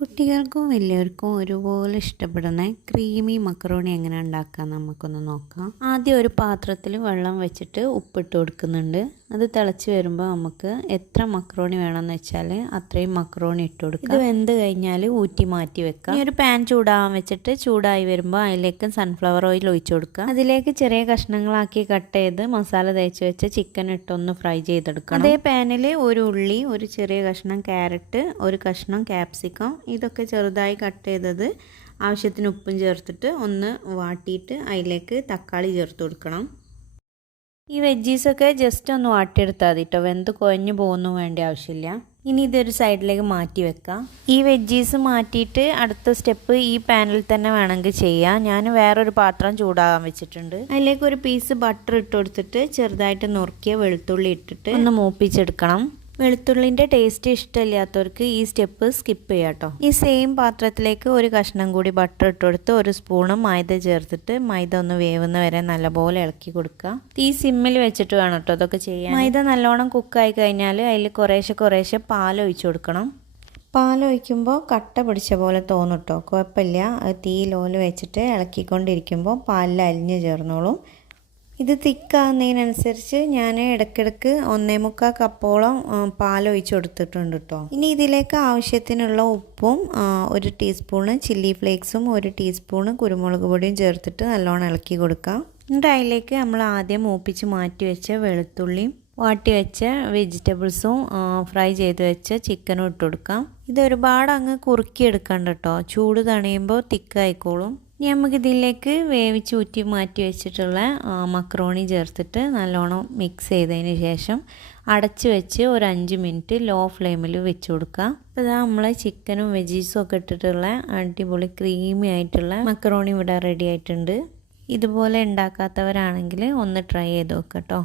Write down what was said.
കുട്ടികൾക്കും വലിയവർക്കും ഒരുപോലെ ഇഷ്ടപ്പെടുന്ന ക്രീമി മക്കറോണി എങ്ങനെ ഉണ്ടാക്കാം നമുക്കൊന്ന് നോക്കാം. ആദ്യം ഒരു പാത്രത്തിൽ വെള്ളം വെച്ചിട്ട് ഉപ്പിട്ട് കൊടുക്കുന്നുണ്ട്. അത് തിളച്ച് വരുമ്പോൾ നമുക്ക് എത്ര മക്കറോണി വേണമെന്ന് വെച്ചാൽ അത്രയും മക്കറോണി ഇട്ട് കൊടുക്കുക. ഇത് വെന്ത് കഴിഞ്ഞാൽ ഊറ്റി മാറ്റി വെക്കാം. ഈ ഒരു പാൻ ചൂടാവാൻ വെച്ചിട്ട് ചൂടായി വരുമ്പോൾ അതിലേക്ക് സൺഫ്ലവർ ഓയിൽ ഒഴിച്ചു കൊടുക്കുക. അതിലേക്ക് ചെറിയ കഷ്ണങ്ങളാക്കി കട്ട് ചെയ്ത് മസാല തേച്ച് വെച്ച ചിക്കൻ ഇട്ടൊന്ന് ഫ്രൈ ചെയ്തെടുക്കണം. അതേ പാനിൽ ഒരു ഉള്ളി, ഒരു ചെറിയ കഷ്ണം ക്യാരറ്റ്, ഒരു കഷ്ണം ക്യാപ്സിക്കം ഇതൊക്കെ ചെറുതായി കട്ട് ചെയ്തത് ആവശ്യത്തിന് ഉപ്പും ചേർത്തിട്ട് ഒന്ന് വാട്ടിയിട്ട് അതിലേക്ക് തക്കാളി ചേർത്ത് കൊടുക്കണം. ഈ വെജീസൊക്കെ ജസ്റ്റ് ഒന്ന് വാട്ടിയെടുത്താൽ മതി കേട്ടോ, വെന്ത് കുഴഞ്ഞു പോകുന്നു വേണ്ട ആവശ്യമില്ല. ഇനി ഇതൊരു സൈഡിലേക്ക് മാറ്റി വെക്കാം. ഈ വെജീസ് മാറ്റിയിട്ട് അടുത്ത സ്റ്റെപ്പ് ഈ പാനിൽ തന്നെ വേണമെങ്കിൽ ചെയ്യാം. ഞാൻ വേറൊരു പാത്രം ചൂടാകാൻ വെച്ചിട്ടുണ്ട്. അതിലേക്ക് ഒരു പീസ് ബട്ടർ ഇട്ട് കൊടുത്തിട്ട് ചെറുതായിട്ട് നുറുക്കിയ വെളുത്തുള്ളി ഇട്ടിട്ട് ഒന്ന് മൂപ്പിച്ചെടുക്കണം. വെളുത്തുള്ളിൻ്റെ ടേസ്റ്റ് ഇഷ്ടമില്ലാത്തവർക്ക് ഈ സ്റ്റെപ്പ് സ്കിപ്പ് ചെയ്യാം കേട്ടോ. ഈ സെയിം പാത്രത്തിലേക്ക് ഒരു കഷ്ണം കൂടി ബട്ടർ ഇട്ട് കൊടുത്ത് ഒരു സ്പൂണ് മൈദ ചേർത്തിട്ട് മൈദ ഒന്ന് വേവുന്ന വരെ നല്ലപോലെ ഇളക്കി കൊടുക്കുക. തീ സിമ്മിൽ വെച്ചിട്ട് വേണം കേട്ടോ അതൊക്കെ ചെയ്യാൻ. മൈദ നല്ലോണം കുക്കായി കഴിഞ്ഞാൽ അതിൽ കുറേശ്ശെ പാലൊഴിച്ച് കൊടുക്കണം. പാലൊഴിക്കുമ്പോൾ കട്ട പിടിച്ച പോലെ തോന്നും കേട്ടോ, കുഴപ്പമില്ല. അത് തീ ലോല് വെച്ചിട്ട് ഇളക്കിക്കൊണ്ടിരിക്കുമ്പോൾ പാലിൽ അലിഞ്ഞ് ചേർന്നോളും. ഇത് തിക്കാകുന്നതിനനുസരിച്ച് ഞാൻ ഇടയ്ക്കിടയ്ക്ക് 1.25 കപ്പോളം പാലൊഴിച്ച് കൊടുത്തിട്ടുണ്ട് കേട്ടോ. ഇനി ഇതിലേക്ക് ആവശ്യത്തിനുള്ള ഉപ്പും 1 ടീസ്പൂണ് ചില്ലി ഫ്ലേക്സും 1 ടീസ്പൂണ് കുരുമുളക് പൊടിയും ചേർത്തിട്ട് നല്ലോണം ഇളക്കി കൊടുക്കാം. എന്നിട്ട് അതിലേക്ക് നമ്മൾ ആദ്യം മൂപ്പിച്ച് മാറ്റി വെച്ച വെളുത്തുള്ളിയും വാട്ടി വെച്ച വെജിറ്റബിൾസും ഫ്രൈ ചെയ്ത് വെച്ച ചിക്കനും ഇട്ട് കൊടുക്കാം. ഇത് ഒരുപാട് അങ്ങ് കുറുക്കിയെടുക്കണ്ട കേട്ടോ, ചൂട് തണിയുമ്പോൾ തിക്കായിക്കോളും. ഇനി നമുക്കിതിലേക്ക് വേവിച്ച് ഊറ്റി മാറ്റി വെച്ചിട്ടുള്ള മക്രോണി ചേർത്തിട്ട് നല്ലോണം മിക്സ് ചെയ്തതിന് ശേഷം അടച്ച് വെച്ച് ഒരു 5 മിനിറ്റ് ലോ ഫ്ലെയിമിൽ വെച്ച് കൊടുക്കുക. അപ്പോൾ ഇതാ നമ്മളെ ചിക്കനും വെജീസും ഒക്കെ ഇട്ടിട്ടുള്ള അടിപൊളി ക്രീമി ആയിട്ടുള്ള മക്രോണി ഇവിടെ റെഡി ആയിട്ടുണ്ട്. ഇതുപോലെ ഉണ്ടാക്കാത്തവരാണെങ്കിൽ ഒന്ന് ട്രൈ ചെയ്ത് നോക്കാം കേട്ടോ.